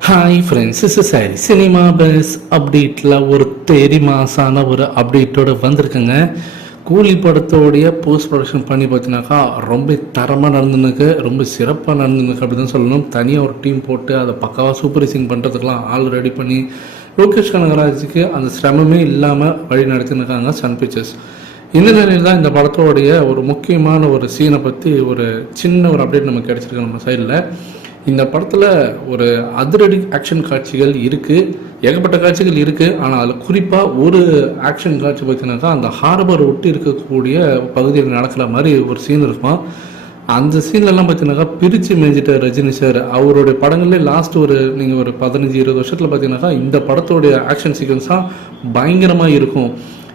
Hi friends is sorry cinema buzz அப்டேட்டில் ஒரு தெரி மாசான ஒரு அப்டேட்டோட வந்திருக்குங்க. கூலி படத்தோடைய போஸ்ட் ப்ரொடக்ஷன் பண்ணி பார்த்தினாக்கா ரொம்ப தரமாக நடந்துனுக்கு ரொம்ப சிறப்பாக நடந்துனுக்கு அப்படி தான் சொல்லணும். தனியாக ஒரு டீம் போட்டு அதை பக்காவாக சூப்பரைசிங் பண்ணுறதுக்கெலாம் ஆள் ரெடி பண்ணி லோகேஷ் கனகராஜுக்கு அந்த சிரமமே இல்லாமல் வழி நடத்தினுக்காங்க சன் பிக்சர்ஸ் இந்த நிலையில் தான் இந்த படத்தோடைய ஒரு முக்கியமான ஒரு சீனை பற்றி ஒரு சின்ன ஒரு அப்டேட் நமக்கு கிடச்சிருக்கு நம்ம சைடில் இந்த படத்தில் ஒரு அதிரடி ஆக்ஷன் காட்சிகள் இருக்குது ஏகப்பட்ட காட்சிகள் இருக்குது ஆனால் அதில் குறிப்பாக ஒரு ஆக்ஷன் காட்சி பார்த்தீங்கன்னாக்கா அந்த ஹார்பர் ஒட்டி இருக்கக்கூடிய பகுதியில் நடக்கிற மாதிரி ஒரு சீன் இருக்கும்? அந்த சீன்லலாம் பார்த்தீங்கன்னாக்கா பிரித்து மேய்ஞ்சிட்ட ரஜினி சார் அவருடைய படங்கள்லேயே லாஸ்ட் ஒரு நீங்கள் ஒரு பதினஞ்சு இருபது வருஷத்தில் பார்த்தீங்கன்னாக்கா இந்த படத்தோடைய ஆக்ஷன் சீக்வன்ஸ் தான் பயங்கரமாக இருக்கும்.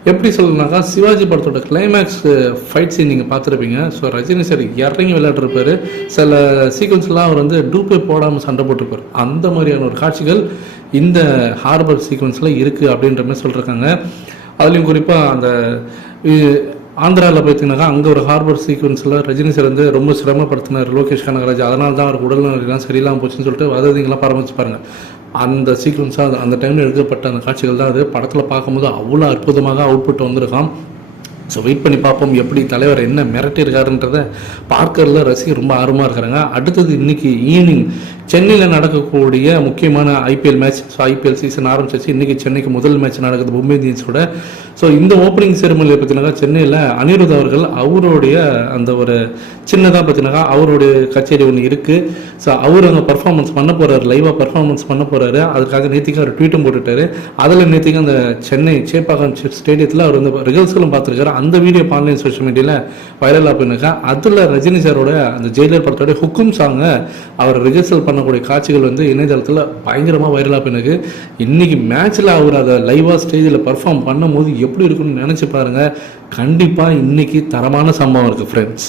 எப்படி சொல்லணும்னாக்கா சிவாஜி படத்தோட கிளைமேக்ஸ் ஃபைட் சீன் நீங்கள் பார்த்துருப்பீங்க. ஸோ ரஜினி சார் இறங்கி விளையாடுறப்பாரு சில சீக்வன்ஸ்லாம் அவர் வந்து டூப்பே போடாமல் சண்டை போட்டிருப்பார். அந்த மாதிரியான ஒரு காட்சிகள் இந்த ஹார்பர் சீக்வன்ஸில் இருக்குது அப்படின்ற மாதிரி சொல்லியிருக்காங்க அதுலேயும் குறிப்பாக அந்த ஆந்திராவில் பார்த்தீங்கன்னாக்கா அங்கே ஒரு ஹார்பர் சீக்வன்ஸில் ரஜினி சார் வந்து ரொம்ப சிரமப்படுத்தினார். லோகேஷ் கனகராஜ். அதனால தான் அவருக்கு உடல்நிலைலாம் சரியில்லாமல் போச்சுன்னு சொல்லிட்டு வதந்திங்களாம் பரமிச்சு பாருங்கள் அந்த சீக்வன்ஸாக அந்த டைமில் எடுக்கப்பட்ட அந்த காட்சிகள் தான் அது. படத்தில் பார்க்கும்போது அவ்வளோ அற்புதமாக அவுட்புட் வந்திருக்கான் ஸோ வெயிட் பண்ணி பார்ப்போம் எப்படி தலைவர் என்ன மிரட்டியிருக்காருன்றத பார்க்கறதுல ரசிகர் ரொம்ப ஆர்வமாக இருக்கிறாங்க. அடுத்தது இன்னைக்கு ஈவினிங் சென்னையில் நடக்கக்கூடிய முக்கியமான IPL match so IPL season ஆரம்பிச்சிச்சு. இன்னைக்கு சென்னைக்கு முதல் மேட்ச் நடக்குது மும்பை இந்தியன்ஸோட ஸோ இந்த ஓப்பனிங் செரமனியில் பார்த்தீங்கன்னாக்கா சென்னையில் அனிருத் அவர்கள் அவருடைய அந்த ஒரு சின்னதாக பார்த்தீங்கன்னாக்கா அவருடைய கச்சேரி ஒன்று இருக்குது ஸோ அவர் அங்கே பர்ஃபார்மன்ஸ் பண்ண போகிறாரு லைவாக பர்ஃபார்மன்ஸ் பண்ண போகிறாரு அதுக்காக நேத்திக்கு அவர் ட்வீட்டும் போட்டுட்டாரு. அதில் நேத்திக்கு அந்த சென்னை சேப்பாக்கம் ஸ்டேடியத்தில் அவர் வந்து ரிஹர்சலும் பார்த்துருக்காரு. அந்த வீடியோ ஆன்லைன் சோஷியல் மீடியாவில் வைரலாக போயிருக்கா அதில் ரஜினி சாரோட அந்த ஜெயிலர் படத்தோட ஹுக்கும் சாங்கை அவர் ரிஹர்சல் பண்ணக்கூடிய காட்சிகள் வந்து இணையதளத்தில் பயங்கரமாக வைரலாக போயிருக்கு இன்னைக்கு மேட்ச்சில் அவர் அதை லைவாக ஸ்டேஜில் பர்ஃபார்ம் பண்ணும்போது எப்படி இருக்குன்னு நினச்சி பாருங்கள் கண்டிப்பாக இன்னைக்கு தரமான சம்பவம் இருக்குது ஃப்ரெண்ட்ஸ்